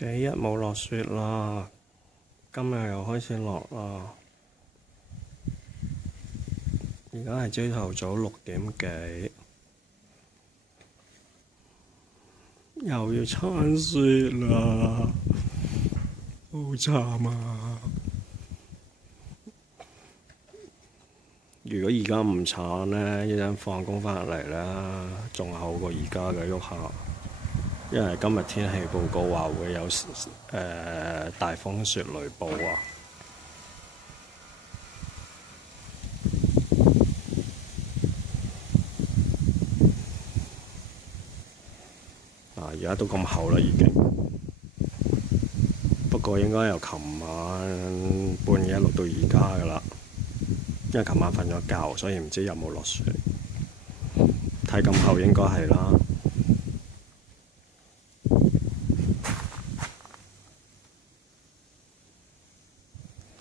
幾日冇落雪啦，今日又開始落啦。而家係朝頭早6點幾，又要鏟雪啦，好慘啊！如果而家唔鏟呢，一陣放工返嚟呢，仲好過而家嘅喐下。因為今日天氣報告話會有大風雪雷暴啊！而家都咁厚啦已經，不過應該由琴晚半夜落到而家噶啦，因為琴晚瞓咗覺，所以唔知有冇落雪。睇咁厚應該係啦。